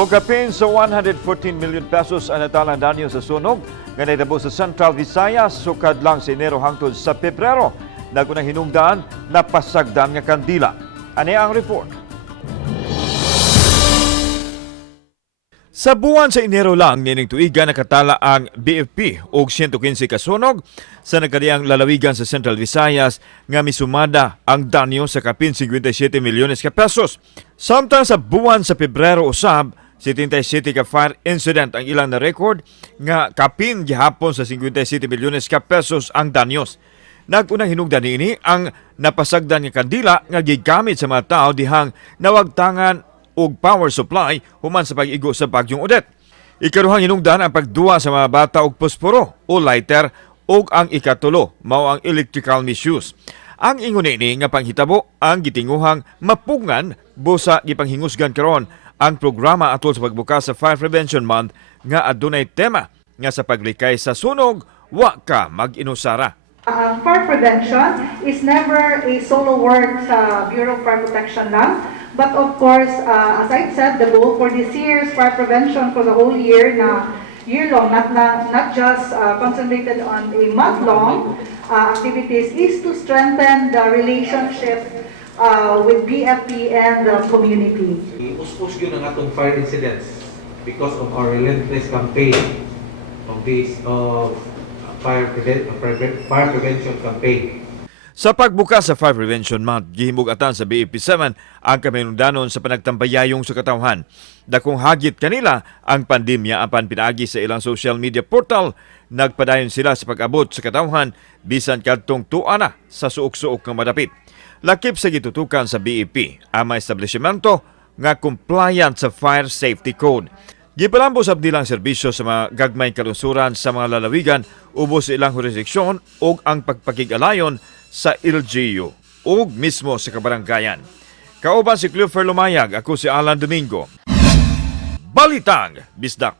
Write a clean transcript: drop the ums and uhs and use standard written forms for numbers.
Mugapin sa 114 million pesos ang natalang danyo sa sunog nga nahitabo sa Central Visayas sukad lang sa Enero hangtod sa Pebrero. Nagunang hinungdan, napasagdan nga kandila. Ani ang report. Sa buwan sa Enero lang, nining tuiga nakatala ang BFP og 115 ka sunog sa nagkadiyang lalawigan sa Central Visayas nga misumada ang danyo sa kapin 57 milyones ka pesos. Samtang sa buwan sa Pebrero usab, 77 ka fire incident ang ilang na record nga kapin gihapon sa 57 milyones ka pesos ang danyos. Nagunang hinungdan niini ang napasagdan nga kandila nga gigamit sa mga tao dihang nawagtangan og power supply human sa pag-igo sa bagyong Odette. Ikaduhang hinungdan ang pagduwa sa mga bata og posporo o lighter ug ang ikatulo mao ang electrical misuse. Ang ingon ni nga panghitabo ang gitinguhang mapungan busa gipanghingusgan karon ang programa atol sa pagbukas sa Fire Prevention Month nga adunay tema nga sa paglikay sa sunog wa ka mag-inusara. Fire prevention is never a solo work sa Bureau of Fire Protection lang. But of course, as I said, the goal for this year's fire prevention for the whole year, year-long, not just concentrated on a month-long activities, is to strengthen the relationship with BFP and the community. Push yun ang atong fire incidents because of our relentless campaign of this fire prevention campaign. Sa pagbukas sa Fire Prevention Month, gihimug-atan sa BFP7 ang kaminungdanon sa panagtambayayong sa katawhan. Dakong hagit kanila ang pandemya apan pinaagi sa ilang social media portal. Nagpadayon sila sa pag-abot sa katawhan bisan kadtong tuana sa suok-suok nga madapit. Lakip sa gitutukan sa BFP ang mga establishmento nga compliant sa Fire Safety Code. Gipalambo sa abdilang serbisyo sa mga gagmayng kalungsuran sa mga lalawigan ubos sa ilang jurisdiksyon o ang pagpakigalayon sa LGU o mismo sa kabaranggayan. Kauban si Clifford Lumayag, ako si Alan Domingo. Balitang Bisdak.